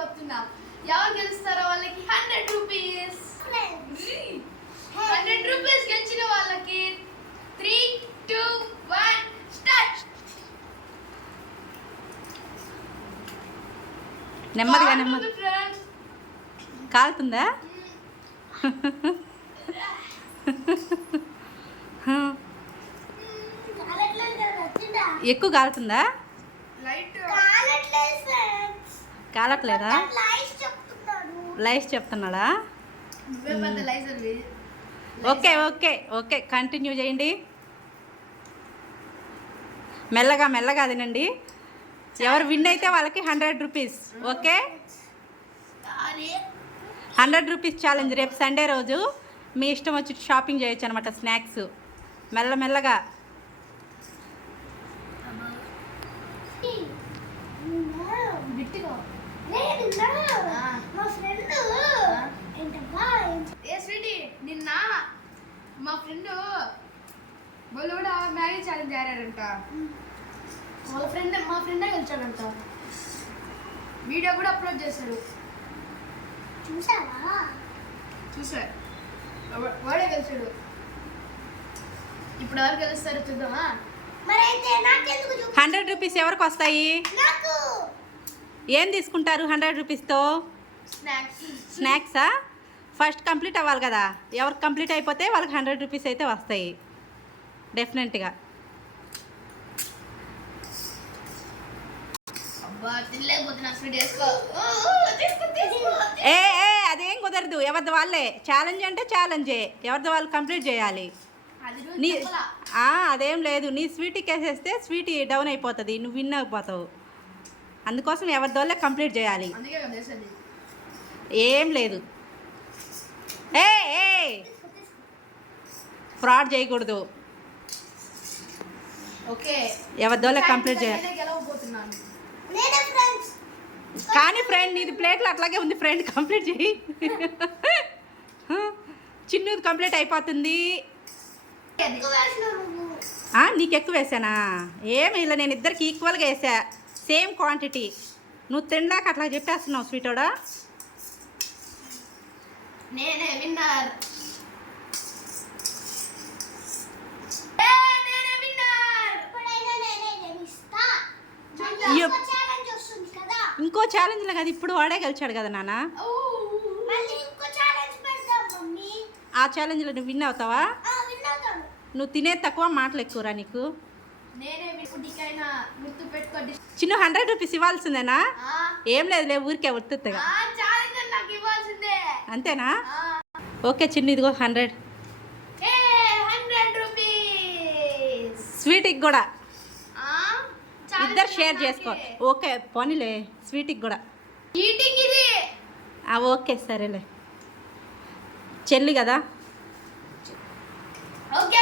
చేయబోతున్నాం ఎవరు గెలుస్తారో వాళ్ళకి హండ్రెడ్ రూపీస్ హండ్రెడ్ రూపీస్ గెలిచిన వాళ్ళకి త్రీ టూ వన్ స్టార్ట్ నెమ్మదిగా నెమ్మది ఫ్రెండ్స్ కాలుతుందా? ఎక్కువ కాలుతుందా? లైట్ కాలట్లేదా? లైఫ్ చెప్తున్నాడా. ఓకే ఓకే ఓకే కంటిన్యూ చేయండి. మెల్లగా మెల్లగా తినండి ఎవరు విన్ అయితే వాళ్ళకి hundred rupees okay? Hundred rupees challenge రేపు సండే రోజు మీ ఇష్టం వచ్చి షాపింగ్ చేయొచ్చు అనమాట స్నాక్స్. మెల్ల మెల్లగా గట్టిగా ఏ స్వీటీ నిన్న మా ఫ్రెండ్ వాళ్ళు కూడా మ్యాగీ ఛాలెంజ్ ఆడారంట వాళ్ళ ఫ్రెండ్ మా ఫ్రెండే గెలిచాడంట. వీడియో కూడా అప్లోడ్ చేశాడు. చూసావా? చూసా. వాడే గెలిచాడు. ఇప్పుడు ఎవరు గెలుస్తారో చూద్దామా? హండ్రెడ్ రూపీస్ ఎవరికి వస్తాయి? నాకు ఏం తీసుకుంటారు హండ్రెడ్ రూపీస్తో? స్నాక్స్. స్నాక్సా? ఫస్ట్ కంప్లీట్ అవ్వాలి కదా. ఎవరికి కంప్లీట్ అయిపోతే వాళ్ళకి హండ్రెడ్ రూపీస్ అయితే వస్తాయి. డెఫినెట్గా. ఏ ఏ అదేం కుదరదు. ఎవరిది వాళ్ళే. ఛాలెంజ్ అంటే ఛాలెంజే. ఎవరిది వాళ్ళు కంప్లీట్ చేయాలి. నీ అదేం లేదు. నీ స్వీట్కి వేసేస్తే స్వీట్ డౌన్ అయిపోతుంది. నువ్వు విన్ అయిపోతావు. అందుకోసం ఎవరిది వాళ్ళే కంప్లీట్ చేయాలి. ఏం లేదు. ఏ ఏ ఫ్రాడ్ చేయకూడదు. ఓకే. ఎవరిది వాళ్ళే కంప్లీట్ చేయాలి నేనే గెలవబోతున్నాను. నేనే ఫ్రెండ్స్. కానీ ఫ్రెండ్ నీది ప్లేట్లు అట్లాగే ఉంది. ఫ్రెండ్ కంప్లీట్ చేయి. చిన్నది కంప్లీట్ అయిపోతుంది. నీకు ఎక్కువ వేసానా? ఏమి ఇలా నేను ఇద్దరికి ఈక్వల్గా వేసా. Same quantity. నువ్వు తినలేక అట్లా చెప్పేస్తున్నావు స్వీటోడా? నేనే విన్నర్. ఇంకో ఛాలెంజ్లో కదా. ఇప్పుడు వాడే గెలిచాడు కదా నాన్న. ఆ ఛాలెంజ్లో నువ్వు విన్ అవుతావా? నువ్వు తినేది తక్కువ మాటలు ఎక్కువరా నీకు? చిన్న హండ్రెడ్ రూపీస్ ఇవ్వాల్సిందేనా? ఏం లేదులే ఊరికే ఇవ్వాల్సిందే. అంతేనా? ఓకే చిన్న ఇదిగో హండ్రెడ్ స్వీట్కి కూడా. ఇద్దరు షేర్ చేసుకో. ఓకే పోనీలే స్వీట్కి కూడా. ఓకే సరేలే. చెల్లి కదా? ఓకే